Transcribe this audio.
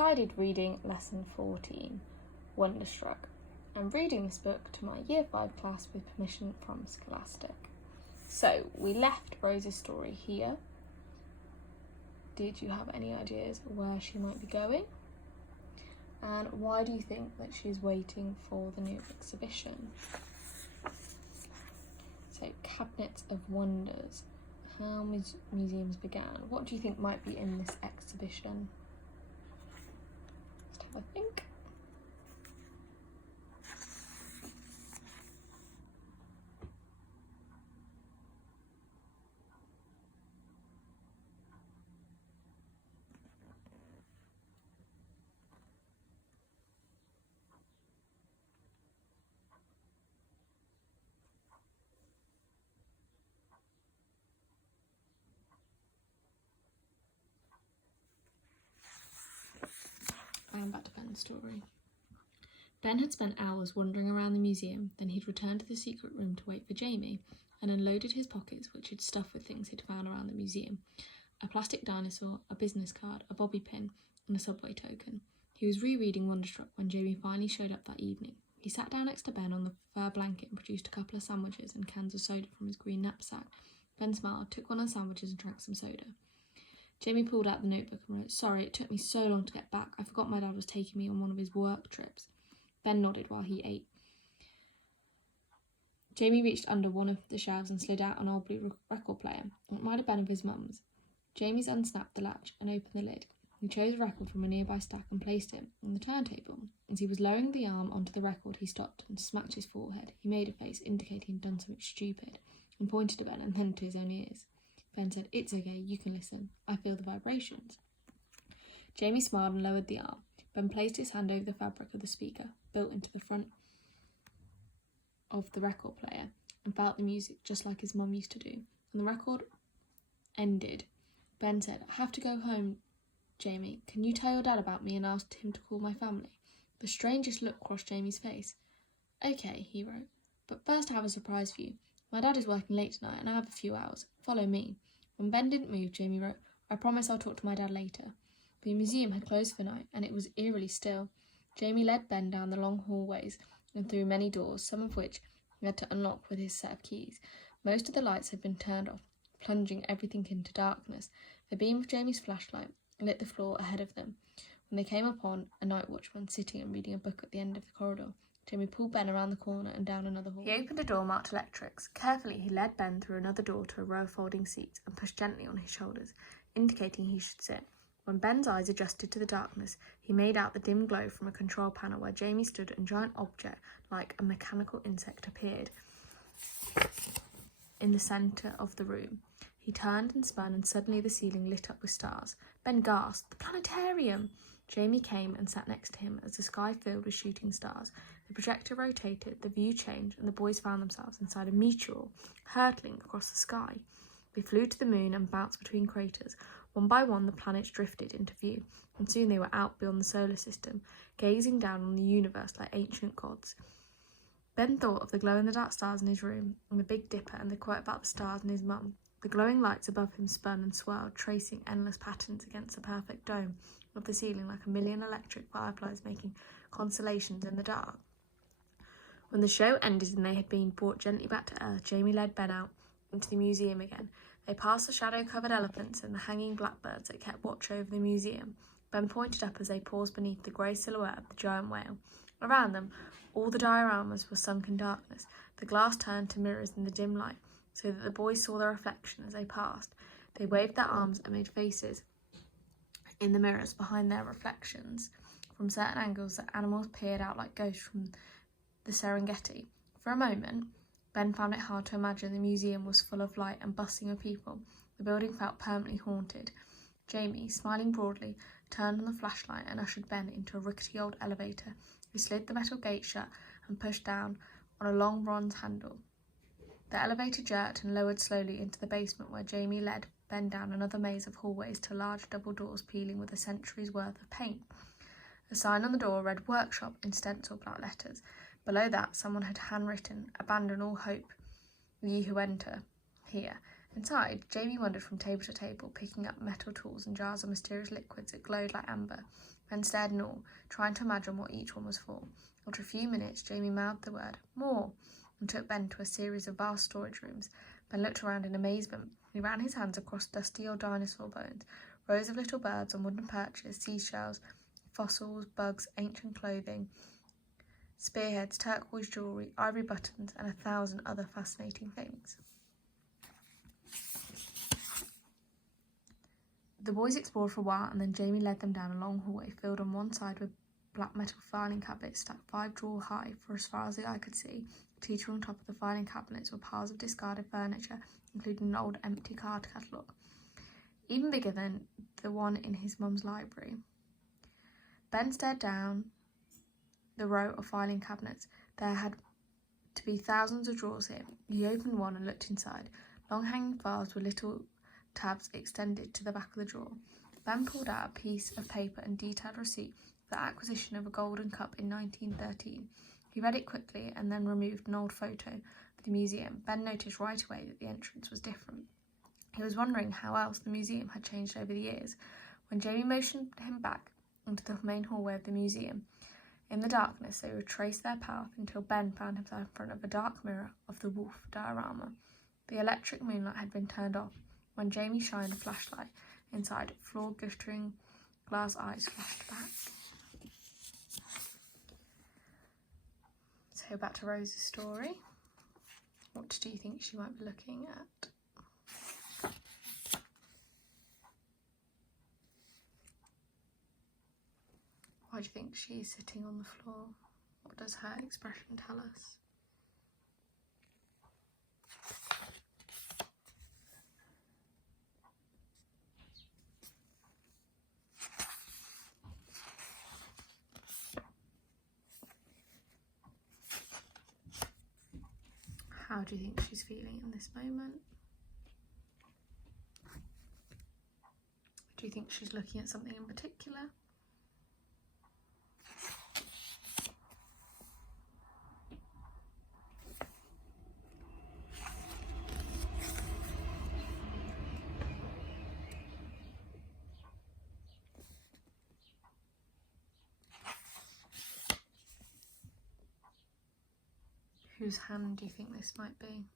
Guided Reading Lesson 14, Wonderstruck. I'm reading this book to my Year 5 class with permission from Scholastic. So, we left Rose's story here. Did you have any ideas where she might be going? And why do you think that she's waiting for the new exhibition? So, Cabinets of Wonders. How museums began. What do you think might be in this exhibition? Let's have a think. I am back to Ben's story. Ben had spent hours wandering around the museum, then he'd returned to the secret room to wait for Jamie and unloaded his pockets, which he'd stuffed with things he'd found around the museum. A plastic dinosaur, a business card, a bobby pin, and a subway token. He was rereading Wonderstruck when Jamie finally showed up that evening. He sat down next to Ben on the fur blanket and produced a couple of sandwiches and cans of soda from his green knapsack. Ben smiled, took one of the sandwiches and drank some soda. Jamie pulled out the notebook and wrote, "Sorry, it took me so long to get back. I forgot my dad was taking me on one of his work trips." Ben nodded while he ate. Jamie reached under one of the shelves and slid out an old blue record player. It might have been of his mum's. Jamie unsnapped the latch and opened the lid. He chose a record from a nearby stack and placed it on the turntable. As he was lowering the arm onto the record, he stopped and smacked his forehead. He made a face indicating he'd done something stupid and pointed to Ben and then to his own ears. Ben said, "It's okay, you can listen. I feel the vibrations." Jamie smiled and lowered the arm. Ben placed his hand over the fabric of the speaker, built into the front of the record player, and felt the music just like his mum used to do. When the record ended, Ben said, "I have to go home, Jamie. Can you tell your dad about me and ask him to call my family?" The strangest look crossed Jamie's face. "Okay," he wrote, "but first I have a surprise for you. My dad is working late tonight and I have a few hours. Follow me." When Ben didn't move, Jamie wrote, "I promise I'll talk to my dad later." The museum had closed for night and it was eerily still. Jamie led Ben down the long hallways and through many doors, some of which he had to unlock with his set of keys. Most of the lights had been turned off, plunging everything into darkness. The beam of Jamie's flashlight lit the floor ahead of them. When they came upon a night watchman sitting and reading a book at the end of the corridor, Jamie pulled Ben around the corner and down another hall. He opened a door marked electrics. Carefully, he led Ben through another door to a row of folding seats and pushed gently on his shoulders, indicating he should sit. When Ben's eyes adjusted to the darkness, he made out the dim glow from a control panel where Jamie stood and a giant object like a mechanical insect appeared in the centre of the room. He turned and spun and suddenly the ceiling lit up with stars. Ben gasped, "The planetarium!" Jamie came and sat next to him as the sky filled with shooting stars. The projector rotated, the view changed, and the boys found themselves inside a meteor, hurtling across the sky. They flew to the moon and bounced between craters. One by one, the planets drifted into view, and soon they were out beyond the solar system, gazing down on the universe like ancient gods. Ben thought of the glow-in-the-dark stars in his room, and the Big Dipper, and the quote about the stars and his mum. The glowing lights above him spun and swirled, tracing endless patterns against the perfect dome of the ceiling like a million electric fireflies making constellations in the dark. When the show ended and they had been brought gently back to Earth, Jamie led Ben out into the museum again. They passed the shadow-covered elephants and the hanging blackbirds that kept watch over the museum. Ben pointed up as they paused beneath the grey silhouette of the giant whale. Around them, all the dioramas were sunk in darkness. The glass turned to mirrors in the dim light, so that the boys saw their reflection as they passed. They waved their arms and made faces in the mirrors behind their reflections. From certain angles, the animals peered out like ghosts from the Serengeti. For a moment, Ben found it hard to imagine the museum was full of light and bustling with people. The building felt permanently haunted. Jamie, smiling broadly, turned on the flashlight and ushered Ben into a rickety old elevator. He slid the metal gate shut and pushed down on a long bronze handle. The elevator jerked and lowered slowly into the basement where Jamie led Ben down another maze of hallways to large double doors peeling with a century's worth of paint. A sign on the door read "Workshop" in stencil black letters. Below that, someone had handwritten, "Abandon all hope, ye who enter here." Inside, Jamie wandered from table to table, picking up metal tools and jars of mysterious liquids that glowed like amber. Ben stared in awe, trying to imagine what each one was for. After a few minutes, Jamie mouthed the word, "More," and took Ben to a series of vast storage rooms. Ben looked around in amazement. He ran his hands across dusty old dinosaur bones, rows of little birds on wooden perches, seashells, fossils, bugs, ancient clothing, spearheads, turquoise jewellery, ivory buttons, and 1,000 other fascinating things. The boys explored for a while, and then Jamie led them down a long hallway filled on one side with black metal filing cabinets stacked 5 drawers high, for as far as the eye could see, teetering on top of the filing cabinets were piles of discarded furniture, including an old empty card catalogue, even bigger than the one in his mum's library. Ben stared down the row of filing cabinets. There had to be thousands of drawers here. He opened one and looked inside. Long hanging files with little tabs extended to the back of the drawer. Ben pulled out a piece of paper and detailed receipt for the acquisition of a golden cup in 1913. He read it quickly and then removed an old photo of the museum. Ben noticed right away that the entrance was different. He was wondering how else the museum had changed over the years, when Jamie motioned him back into the main hallway of the museum. In the darkness, they retraced their path until Ben found himself in front of a dark mirror of the wolf diorama. The electric moonlight had been turned off when Jamie shined a flashlight inside. Flawed, glittering glass eyes flashed back. So back to Rose's story. What do you think she might be looking at? Why do you think she's sitting on the floor? What does her expression tell us? How do you think she's feeling in this moment? Do you think she's looking at something in particular? Whose hand do you think this might be?